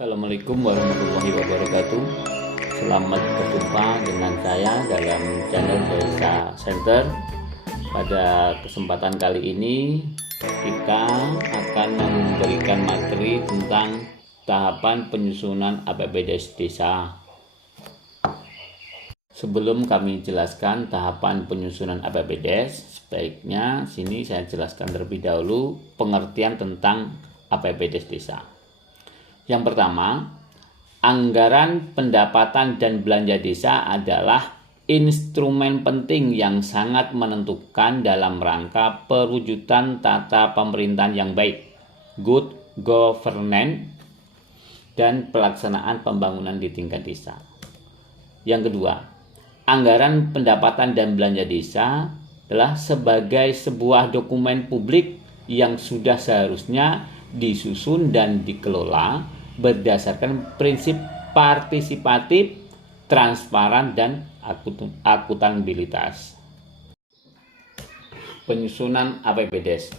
Assalamualaikum warahmatullahi wabarakatuh. Selamat berjumpa dengan saya dalam channel Desa Center. Pada kesempatan kali ini kita akan memberikan materi tentang tahapan penyusunan APBDes desa. Sebelum kami jelaskan tahapan penyusunan APBDes, sebaiknya sini saya jelaskan terlebih dahulu pengertian tentang APBDes desa. Yang pertama, anggaran pendapatan dan belanja desa adalah instrumen penting yang sangat menentukan dalam rangka perwujudan tata pemerintahan yang baik, good governance, dan pelaksanaan pembangunan di tingkat desa. Yang kedua, anggaran pendapatan dan belanja desa adalah sebagai sebuah dokumen publik yang sudah seharusnya disusun dan dikelola berdasarkan prinsip partisipatif, transparan, dan akuntabilitas. Penyusunan APBDes.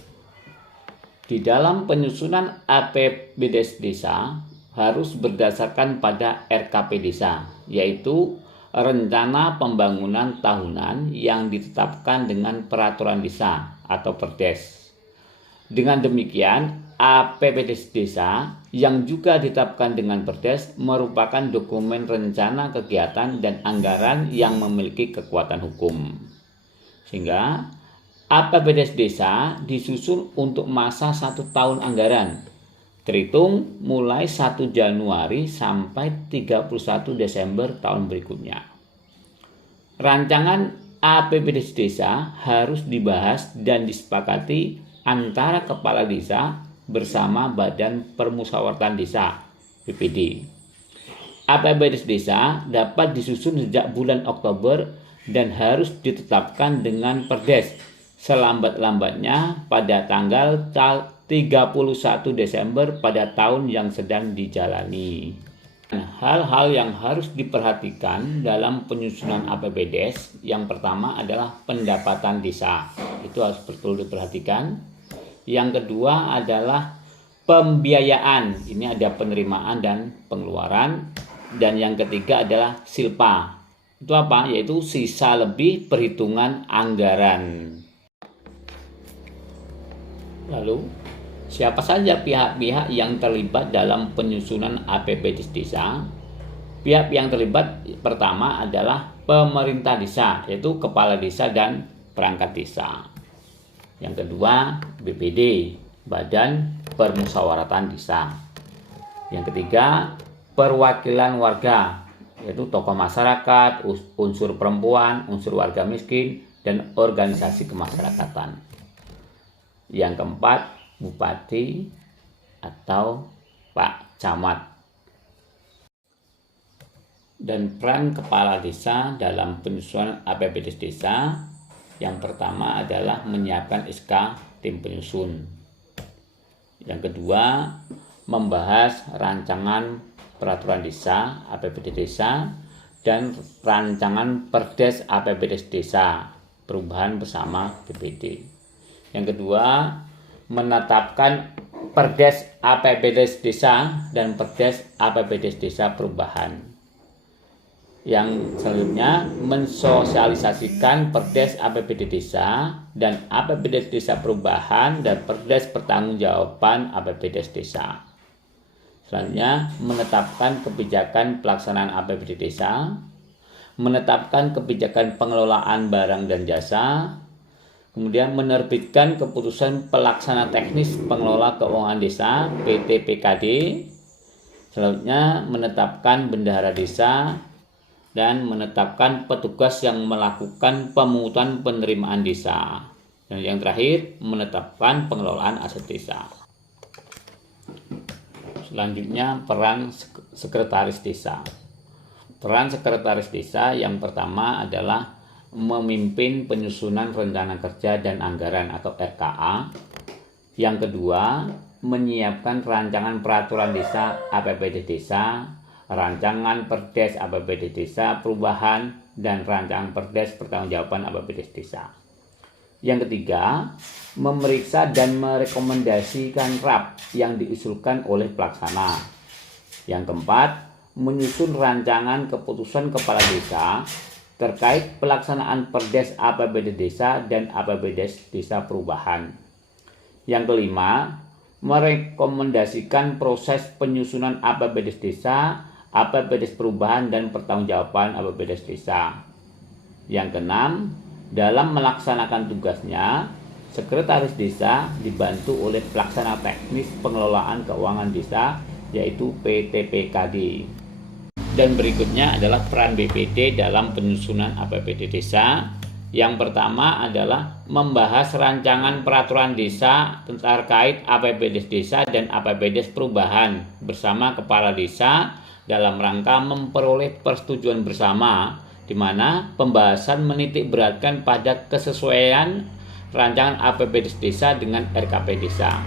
Di dalam penyusunan APBDes desa harus berdasarkan pada RKP desa, yaitu rencana pembangunan tahunan yang ditetapkan dengan peraturan desa atau Perdes. Dengan demikian, APBDes desa yang juga ditetapkan dengan Perdes merupakan dokumen rencana kegiatan dan anggaran yang memiliki kekuatan hukum. Sehingga APBDes desa disusun untuk masa 1 tahun anggaran, terhitung mulai 1 Januari sampai 31 Desember tahun berikutnya. Rancangan APBDes desa harus dibahas dan disepakati antara kepala desa bersama Badan Permusyawaratan Desa (BPD). APBDes desa dapat disusun sejak bulan Oktober dan harus ditetapkan dengan Perdes selambat-lambatnya pada tanggal 31 Desember pada tahun yang sedang dijalani. Hal-hal yang harus diperhatikan dalam penyusunan APBDes, yang pertama adalah pendapatan desa. Itu harus betul diperhatikan. Yang kedua adalah pembiayaan. Ini ada penerimaan dan pengeluaran. Dan yang ketiga adalah silpa. Itu apa? Yaitu sisa lebih perhitungan anggaran. Lalu, siapa saja pihak-pihak yang terlibat dalam penyusunan APBDes desa? Pihak yang terlibat pertama adalah pemerintah desa, yaitu kepala desa dan perangkat desa. Yang kedua, BPD, Badan Permusyawaratan Desa. Yang ketiga, perwakilan warga, yaitu tokoh masyarakat, unsur perempuan, unsur warga miskin, dan organisasi kemasyarakatan. Yang keempat, Bupati atau Pak Camat. Dan peran kepala desa dalam penyusunan APBDes desa, yang pertama adalah menyiapkan SK tim penyusun. Yang kedua, membahas rancangan peraturan desa, APBD desa, dan rancangan Perdes APBDes desa, perubahan bersama BPD. Yang kedua, menetapkan Perdes APBDes desa dan Perdes APBDes desa perubahan. Yang selanjutnya, mensosialisasikan Perdes APBD desa dan APBDes desa perubahan dan Perdes pertanggungjawaban APBDes desa. Selanjutnya, menetapkan kebijakan pelaksanaan APBD desa, menetapkan kebijakan pengelolaan barang dan jasa, kemudian menerbitkan keputusan pelaksana teknis pengelola keuangan desa (PTPKD). Selanjutnya, menetapkan bendahara desa dan menetapkan petugas yang melakukan pemungutan penerimaan desa. Dan yang terakhir, menetapkan pengelolaan aset desa. Selanjutnya, peran sekretaris desa. Peran sekretaris desa yang pertama adalah memimpin penyusunan rencana kerja dan anggaran atau RKA. Yang kedua, menyiapkan rancangan peraturan desa APBD desa, rancangan Perdes APBD desa perubahan, dan rancangan Perdes pertanggungjawaban APBD desa. Yang ketiga, memeriksa dan merekomendasikan RAP yang diusulkan oleh pelaksana. Yang keempat, menyusun rancangan keputusan kepala desa terkait pelaksanaan Perdes APBD Desa dan APBD Desa Perubahan. Yang kelima, merekomendasikan proses penyusunan APBD Desa, APBD Perubahan, dan pertanggungjawaban APBD Desa. Yang keenam, dalam melaksanakan tugasnya, Sekretaris Desa dibantu oleh pelaksana teknis pengelolaan keuangan desa, yaitu PTPKD. Dan berikutnya adalah peran BPD dalam penyusunan APBD Desa. Yang pertama adalah membahas rancangan peraturan desa terkait APBD Desa dan APBD Perubahan bersama kepala desa dalam rangka memperoleh persetujuan bersama, di mana pembahasan menitik beratkan pada kesesuaian rancangan APBD Desa dengan RKP Desa.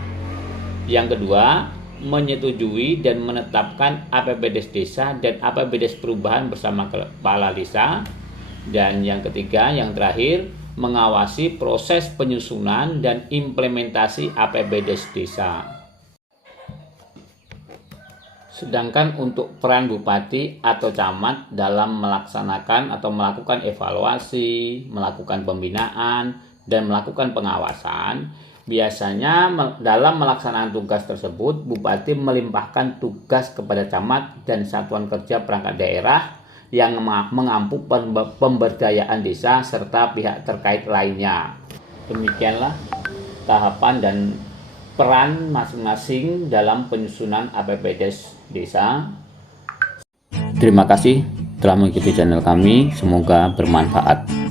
Yang kedua, menyetujui dan menetapkan APBD Desa dan APBD Perubahan bersama kepala desa. Dan yang ketiga, yang terakhir, mengawasi proses penyusunan dan implementasi APBD Desa. Sedangkan untuk peran bupati atau camat dalam melaksanakan atau melakukan evaluasi, melakukan pembinaan, dan melakukan pengawasan, biasanya dalam melaksanakan tugas tersebut, bupati melimpahkan tugas kepada camat dan satuan kerja perangkat daerah yang mengampu pemberdayaan desa serta pihak terkait lainnya. Demikianlah tahapan dan peran masing-masing dalam penyusunan APBD Desa. Terima kasih telah mengikuti channel kami, semoga bermanfaat.